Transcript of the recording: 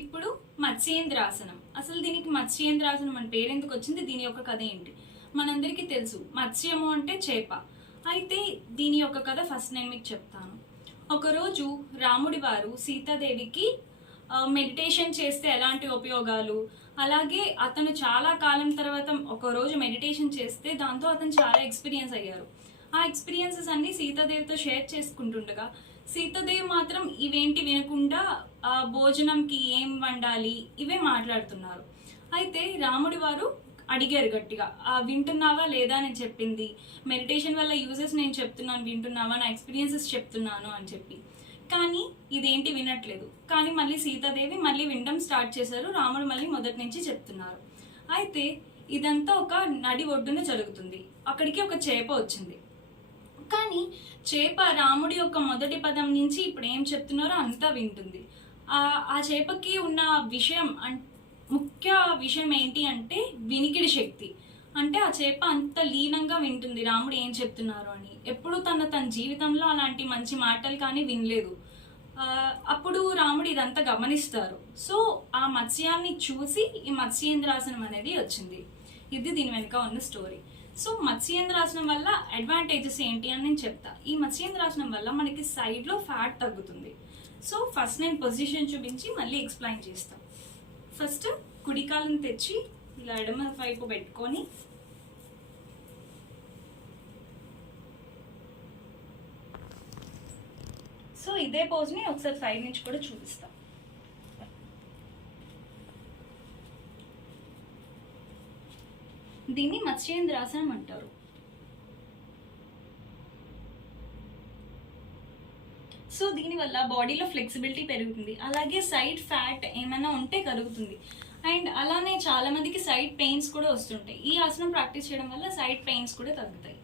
ఇప్పుడు మత్స్యేంద్రాసనం. అసలు దీనికి మత్స్యేంద్రాసనం అని పేరు ఎందుకు వచ్చింది, దీని యొక్క కథ ఏంటి? మనందరికీ తెలుసు మత్స్యము అంటే చేప. అయితే దీని యొక్క కథ ఫస్ట్ నేను మీకు చెప్తాను. ఒకరోజు రాముడి వారు సీతాదేవికి మెడిటేషన్ చేస్తే ఎలాంటి ఉపయోగాలు, అలాగే అతను చాలా కాలం తర్వాత ఒకరోజు మెడిటేషన్ చేస్తే దాంతో అతను చాలా ఎక్స్పీరియన్స్ అయ్యారు. ఆ ఎక్స్పీరియన్సెస్ అన్ని సీతాదేవితో షేర్ చేసుకుంటుండగా సీతాదేవి మాత్రం ఇవేంటి వినకుండా భోజనంకి ఏం వండాలి ఇవే మాట్లాడుతున్నారు. అయితే రాముడి వారు అడిగారు గట్టిగా, వింటున్నావా లేదా అని చెప్పింది, మెడిటేషన్ వల్ల యూజెస్ నేను చెప్తున్నాను వింటున్నావా, నా ఎక్స్పీరియన్సెస్ చెప్తున్నాను అని చెప్పి. కానీ ఇదేంటి వినట్లేదు. కానీ మళ్ళీ సీతాదేవి మళ్ళీ వినడం స్టార్ట్ చేశారు, రాముడు మళ్ళీ మొదటి నుంచి చెప్తున్నారు. అయితే ఇదంతా ఒక నడి ఒడ్డున జరుగుతుంది. అక్కడికి ఒక చేప వచ్చింది. కానీ చేప రాముడి యొక్క మొదటి పదం నుంచి ఇప్పుడు ఏం చెప్తున్నారో అంతా వింటుంది. ఆ చేపకి ఉన్న విషయం ముఖ్య విషయం ఏంటి అంటే వినికిడి శక్తి. అంటే ఆ చేప అంత లీనంగా వింటుంది రాముడు ఏం చెప్తున్నారు అని. ఎప్పుడు తన జీవితంలో అలాంటి మంచి మాటలు కానీ వినలేదు. అప్పుడు రాముడు ఇదంతా గమనిస్తారు. సో ఆ మత్స్యాన్ని చూసి ఈ మత్స్యేంద్రాసనం అనేది వచ్చింది. ఇది దీని వెనుక ఉన్న స్టోరీ. సో మత్స్యేంద్రాసనం వల్ల అడ్వాంటేజెస్ ఏంటి అని నేను చెప్తా. ఈ మత్స్యేంద్రాసనం వల్ల మనకి సైడ్లో ఫ్యాట్ తగ్గుతుంది. సో ఫస్ట్ నేను పొజిషన్ చూపించి మళ్ళీ ఎక్స్ప్లెయిన్ చేస్తాను. ఫస్ట్ కుడికాలను తెచ్చి ఇలా ఎడమ వైపు పెట్టుకొని సో ఇదే పోజ్ని ఒకసారి సైడ్ నుంచి కూడా చూపిస్తాం. దీన్ని మత్స్యేంద్రాసనం అంటారు. సో దీనివల్ల బాడీలో ఫ్లెక్సిబిలిటీ పెరుగుతుంది, అలాగే సైడ్ ఫ్యాట్ ఏమైనా ఉంటే కరుగుతుంది. అండ్ అలానే చాలా మందికి సైడ్ పెయిన్స్ కూడా వస్తుంటాయి. ఈ ఆసనం ప్రాక్టీస్ చేయడం వల్ల సైడ్ పెయిన్స్ కూడా తగ్గుతాయి.